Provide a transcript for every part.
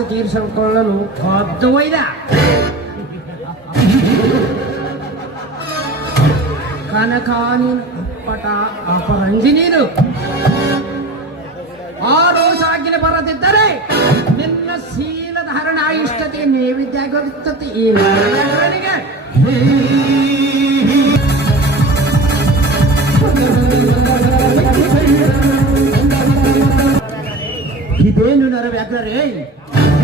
ಆಸೆ ತೀರಿಸಿಕೊಳ್ಳಲು ಬದ್ಧವೈದ. ಕನಕಾನಿ ಪಟ ಅಪರಂಜಿ ನೀನು ಆರು ಸಾಗಿನ ಬರದಿದ್ದರೆ ನಿನ್ನ ಶೀಲದ ಹರಣ ಇಷ್ಟತೆ ನೈವೇದ್ಯಗೊಳಿಸುತ್ತದೆ ಈ ನರನಿಗೆ. ಇದೇನು ನರವ್ಯಾಘ್ರರೇ,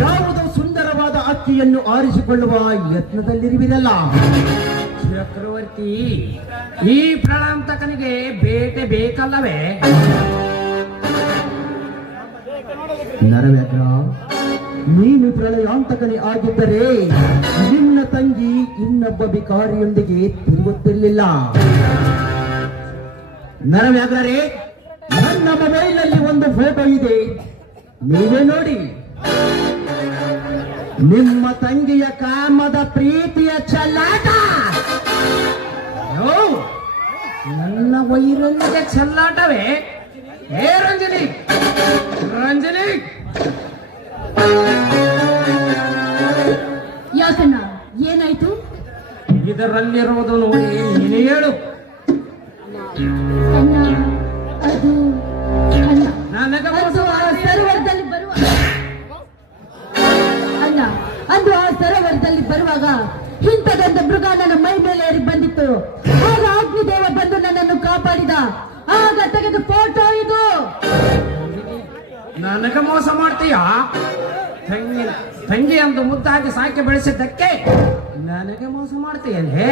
ಯಾವುದೋ ಸುಂದರವಾದ ಅಕ್ಕಿಯನ್ನು ಆರಿಸಿಕೊಳ್ಳುವ ಯತ್ನದಲ್ಲಿರುವಿರಲ್ಲ? ಚಕ್ರವರ್ತಿ, ಈ ಪ್ರಣಾಂತಕನಿಗೆ ಬೇಟೆ ಬೇಕಲ್ಲವೇ? ನರವ್ಯಾಘ್ರ, ನೀನು ಪ್ರಳಯಾಂತಕನೇ ಆಗಿದ್ದರೆ ನಿನ್ನ ತಂಗಿ ಇನ್ನೊಬ್ಬ ಬಿಕಾರಿಯೊಂದಿಗೆ ತಿರುಗುತ್ತಿರಲಿಲ್ಲ. ನರವ್ಯಾಘ್ರರೇ, ನನ್ನ ಮೊಬೈಲ್ನಲ್ಲಿ ಒಂದು ಫೋಟೋ ಇದೆ, ನೀವೇ ನೋಡಿ. ನಿಮ್ಮ ತಂಗಿಯ ಕಾಮದ ಪ್ರೀತಿಯ ಚೆಲ್ಲಾಟ. ನನ್ನ ವೈರಲ್ಲಿಗೆ ಚೆಲ್ಲಾಟವೇ? ಹೇ ರಂಜನಿ, ರಂಜನಿ, ಯಾಕಣ್ಣ, ಏನಾಯ್ತು? ಇದರಲ್ಲಿರುವುದು ನೋಡಿ ನೀನೇ ಹೇಳು. ಅಣ್ಣ, ಅದು ಅಣ್ಣ, ನನಗೆ ಅದು ಆ ಸರೋವರದಲ್ಲಿ ಬರುವ ಅಣ್ಣ, ಅದು ಆ ಸರೋವರದಲ್ಲಿ ಬರುವಾಗ ಇಂಥದೊಂದು ಮೃಗ ನನ್ನ ಮೈ ಮೇಲೆ ಏರಿ ಬಂದಿತ್ತು. ಆಗ ಅಗ್ನಿದೇವ ಬಂದು ನನ್ನನ್ನು ಕಾಪಾಡಿದ. ಆಗ ತೆಗೆದ ಫೋಟೋ ಇದು. ನನಗೆ ಮೋಸ ಮಾಡ್ತೀಯಾ? ತಂಗಿ ಅಂದು ಮುದ್ದಾಗಿ ಸಾಕಿ ಬೆಳೆಸಿದ್ದಕ್ಕೆ ನನಗೆ ಮೋಸ ಮಾಡ್ತೀಯಲ್ಲೇ?